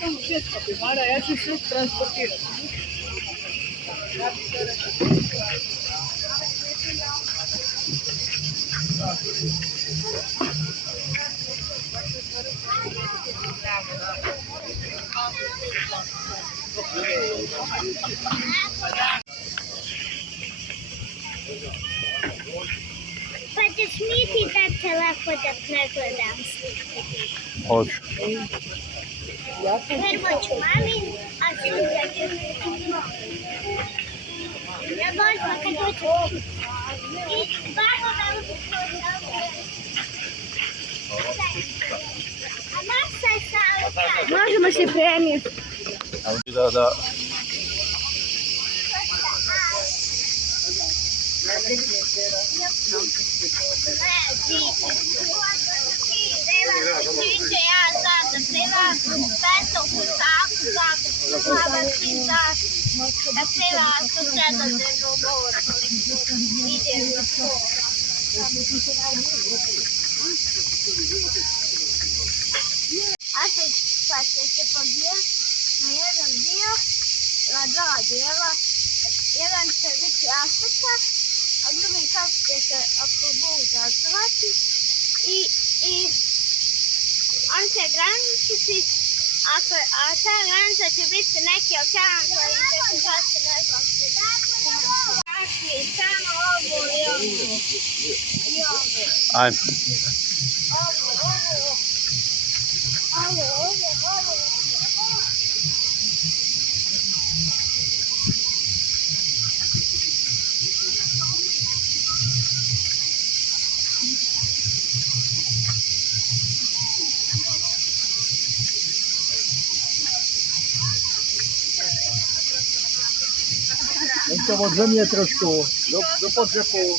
Samo 6 kapibara, ja ću sve transportirati. Pa ćeš mi ti dati telefon da pregledam slike? Hoću. Prvo ću mamin, a sutra ću ja volim pa kad dođu. I babo da uzeti svoj telefon. A masaj salika. Možemo se premijeti. Da. Pa će se podijeliti na jedan dio, na dva dijela. Jedan će biti Afrika, a drugi kap će se oko Buda zvati i on će graničiti, a ta granica će biti neki okean koji će se zvati, ne znam se. Znači, samo ovo i ovo. I ovo. Ajde. Ovo. To od zemlje trošku, do podrzepu.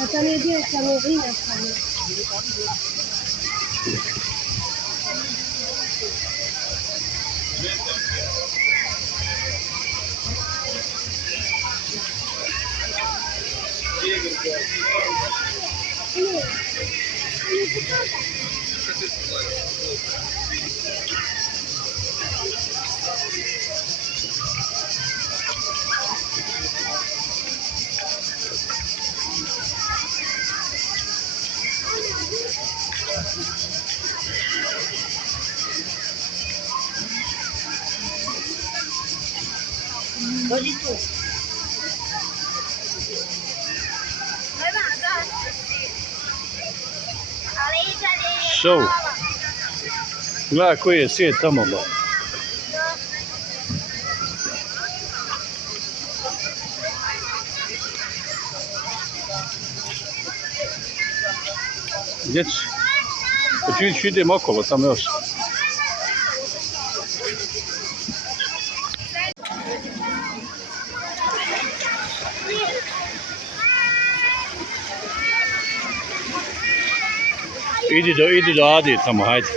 A tam je djeca lovina samo. Dođi tu. Show. Gledaj koji je svijet tamo. Gdje ćeš? Hoću idem okolo, tamo još. Idi do Adi tamo, hajde.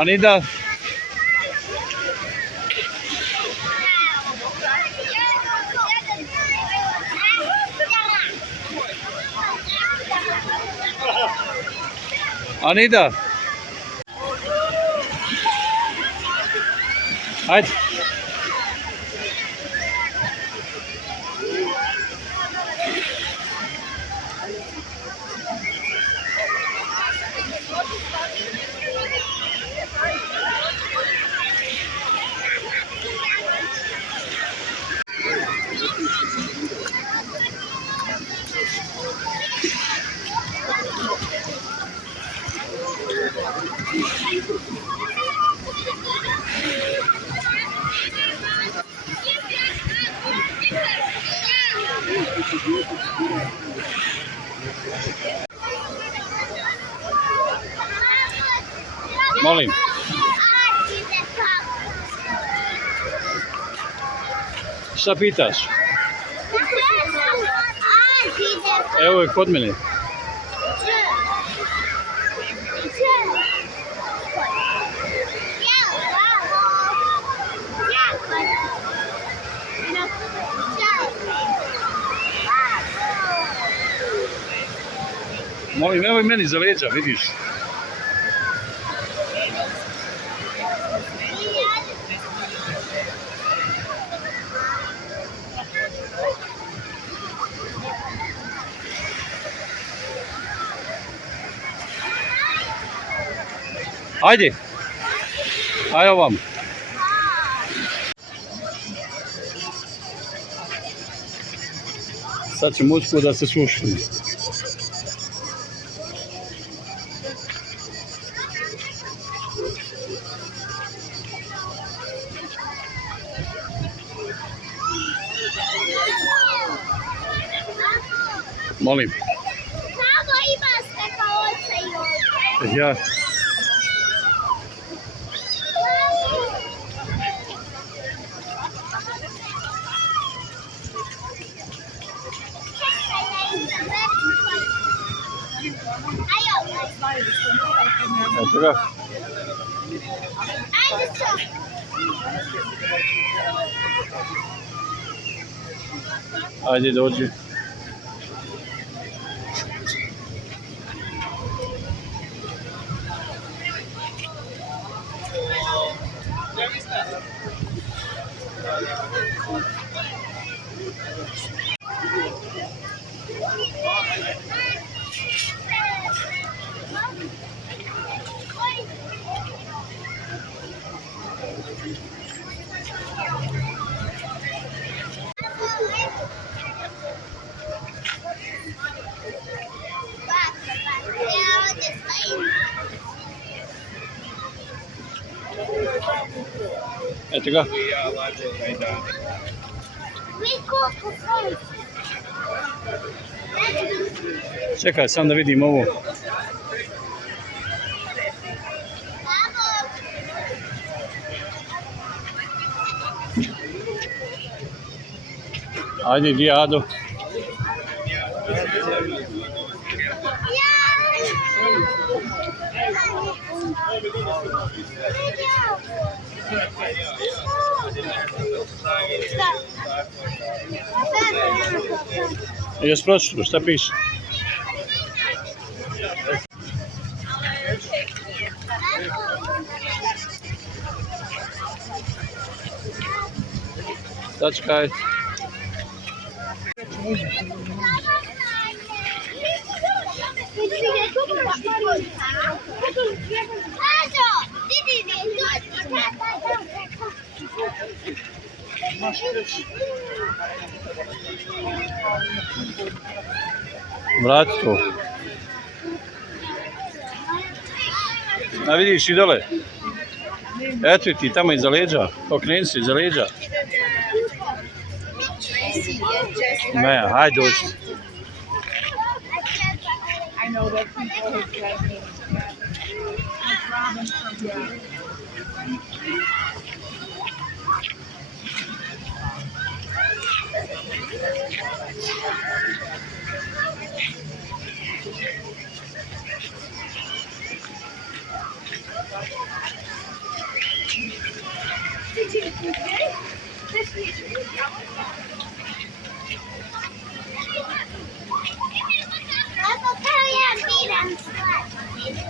Anita. Anita. Hajde. Molim. Šta pitaš? Evo je kod mene. Molim, evo i meni za leđa, vidiš. Ajde. Ajde ovam. Sad ćemo uspio da se sušimo. Molim. Samo ima skakaoca i ovdje. Ja. Eto ga. Ajde što? Ajde dođi. Eto ga. Čekaj, sam da vidim ovo. Ajde, di Ado. Još pročito, šta piše? Sačekaj. Vrati to. A vidiš i dole. Eto ti tamo iza leđa. Okreni se iza leđa. Ne, hajde dođi. I know that people have tried me.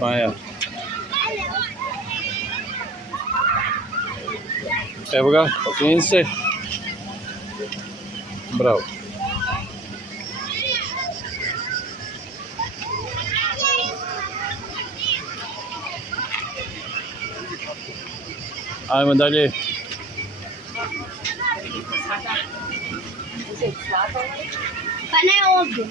Maja. Evo ga, okreni se. Bravo. Ajmo dalje. Pa ne ovdje.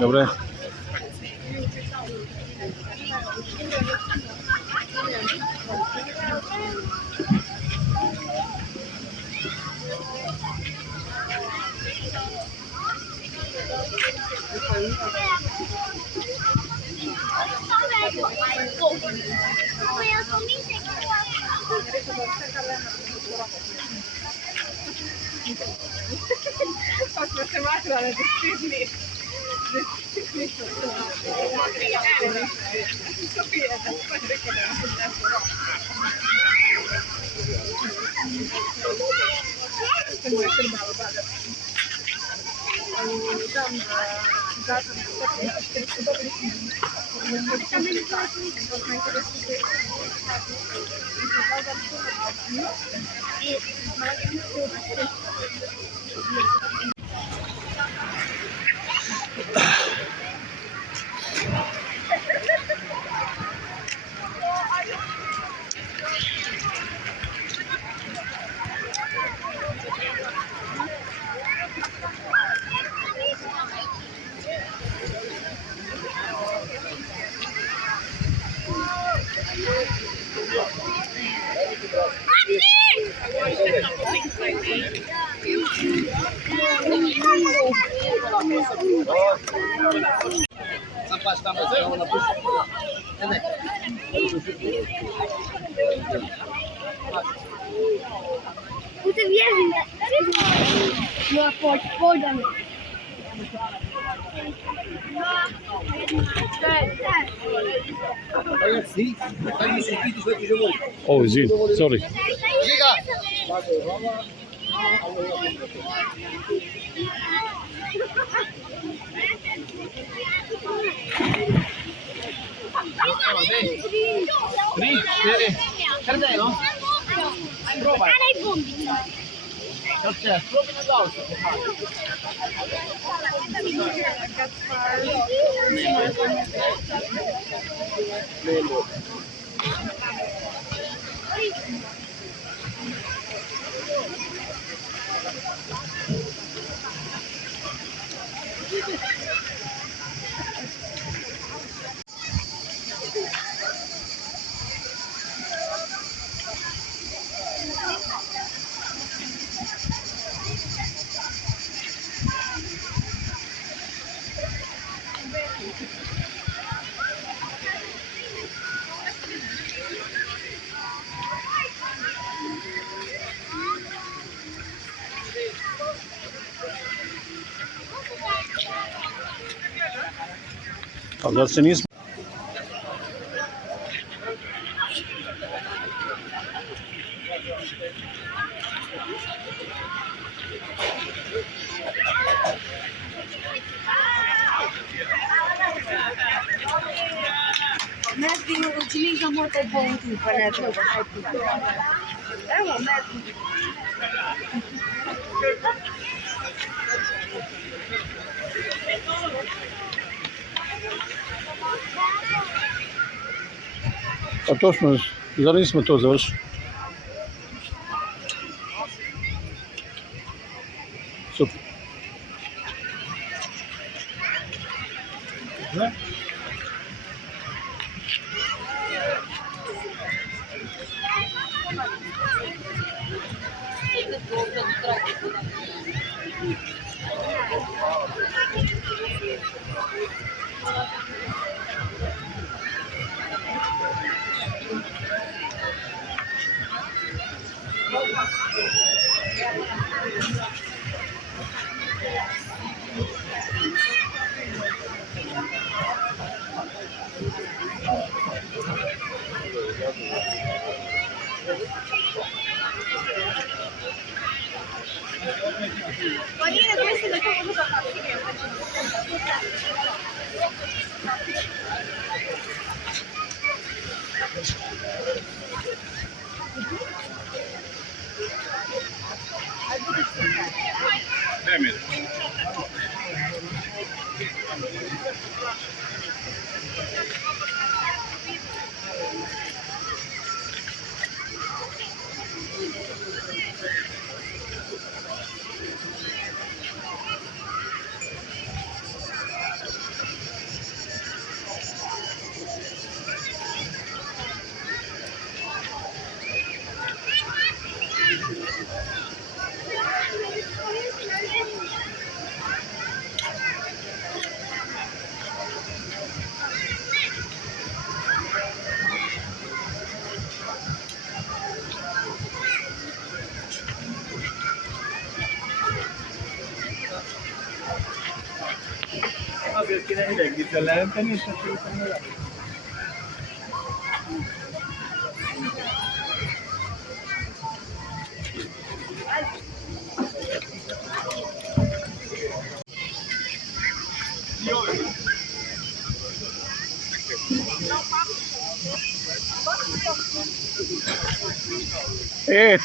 Dobre. Pa smo se matrale da stigni. Sofija, da pa rekao da vam da se moje krmalo bada. Tam Uite, vierni. Nu, poi da me. Ragazzi, stai sentiti quello che vuoi. Oh, zid, sorry. Cardeno? Prova. Nei bombi. Ok, proprio una cosa. Pa zar se nismo... Messi utilizza molto il punto per le prove. Evo, Messi. Pa to smo, zar nismo to završili? Super. Guarda, questo è tutto da fare. Perché ne vedi che l'ente non sta più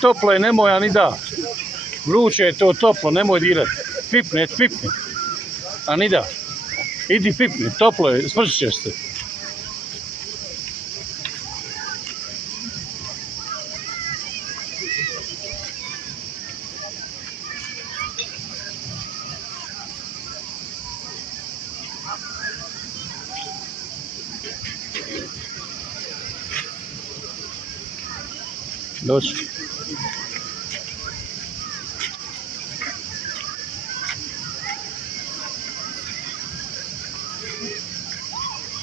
Toplo je, nemoj, Anida. Vruće je to toplo, nemoj dirati. Pipne. Anida, idi pipni, toplo je, smršit ćeš se. Doći.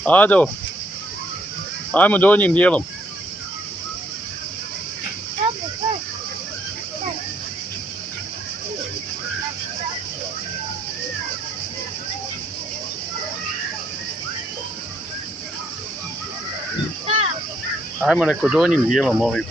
Ado, ajmo donjim dijelom. Ajmo neko donjim dijelom ovim.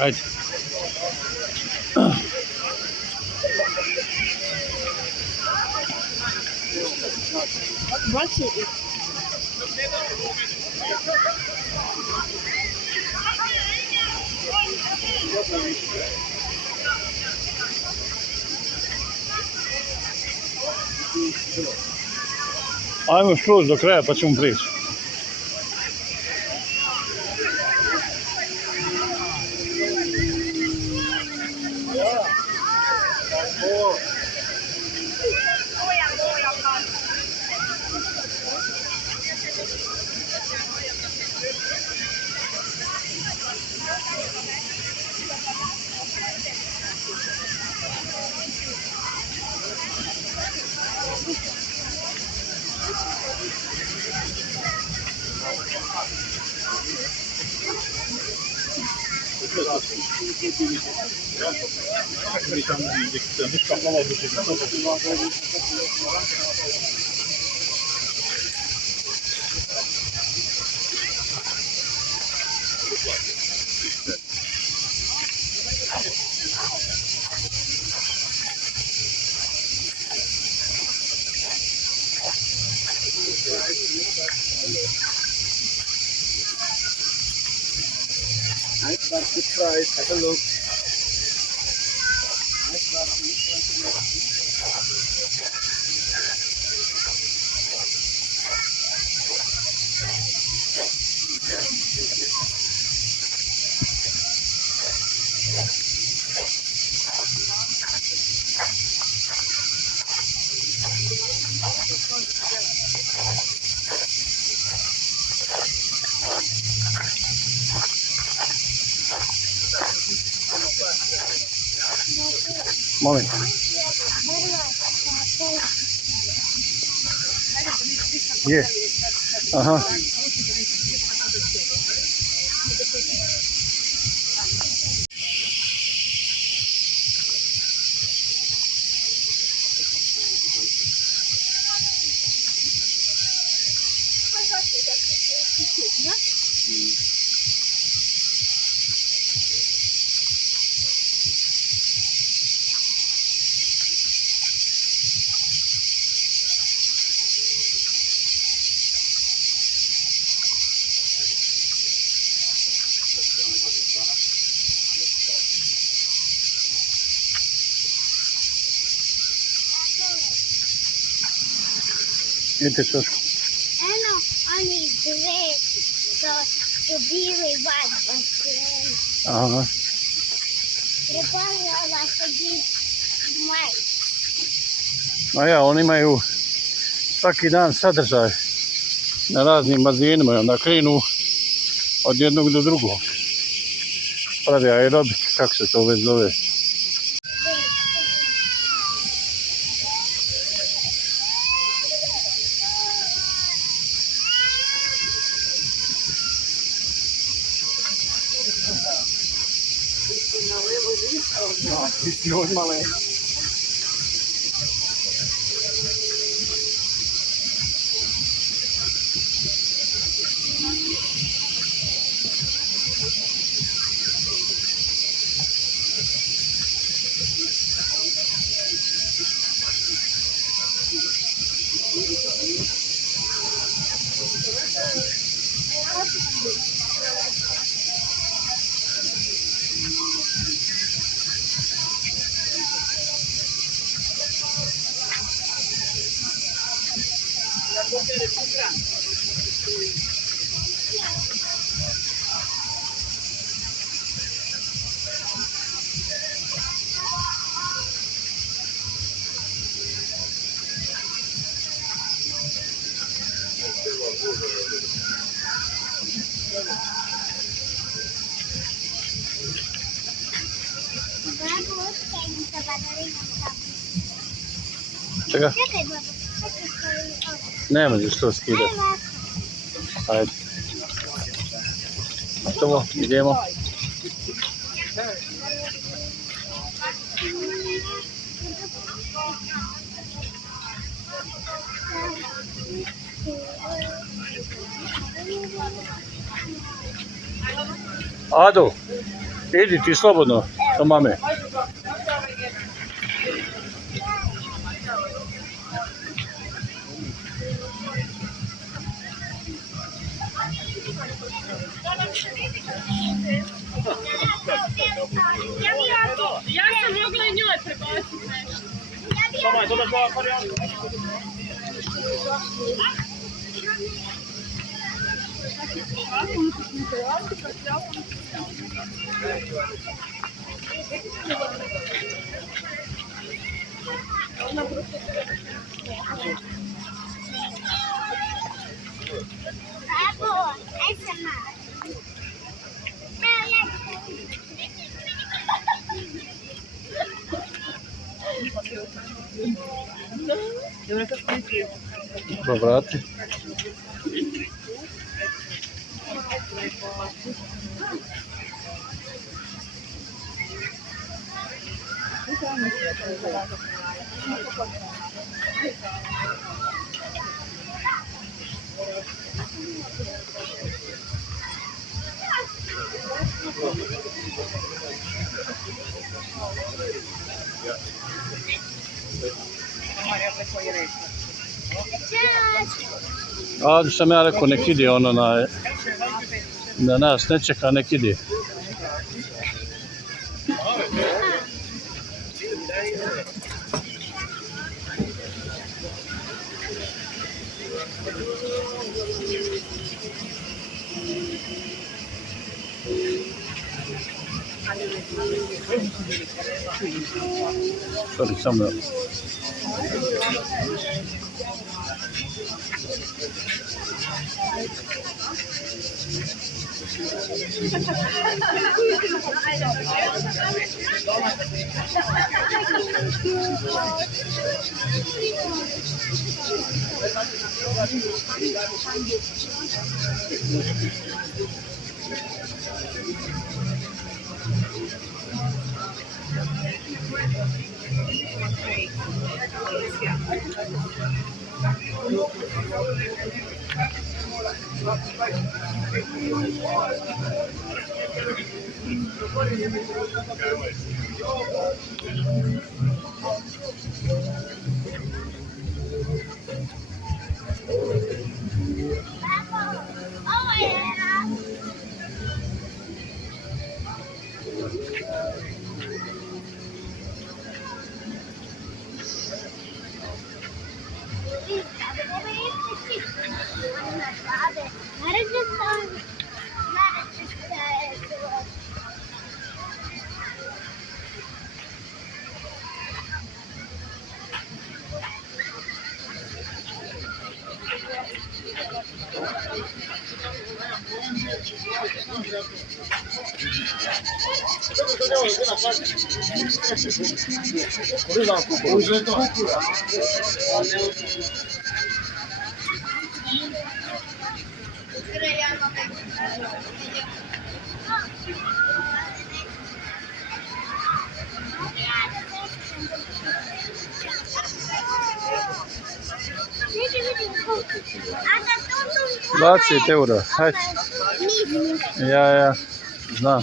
Ajde. Ajmo skroz do kraja pa ćemo prijeći. Nice bar, good price, have a look. Nice bar. Molim. Je. Aha. Idite čošku. Eno, oni dve su bili van basena. Aha. Preparala se biti maj. A ja, oni imaju svaki dan sadržaj na raznim bazenima i onda krenu od jednog do drugog. Pravi aerobik, kako se to već zove. Babo, ostaje mi ta balerina tam. Čega? Čekaj, babo, čekaj stoji ovo. Ne možeš to skidati. Evo ovako. Ajde. Gotovo, idemo. Ado, idi ti slobodno do mame. Ja sam mogla i njoj prebaciti nešto. Samo je to da dva varijanta. Babo, aj sama. Povrati. A sam ja rekao nek ide ono na nas ne čeka, nek ide. Sorry, samo Oh yeah. A 20 euro. Hajde. Ja, znam.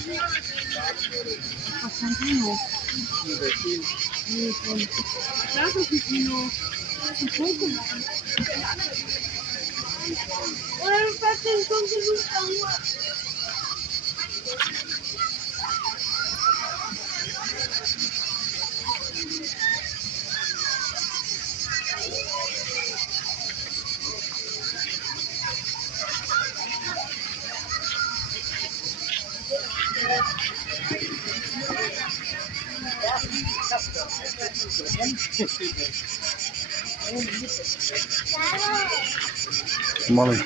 Molim.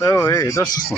Evo, došli smo.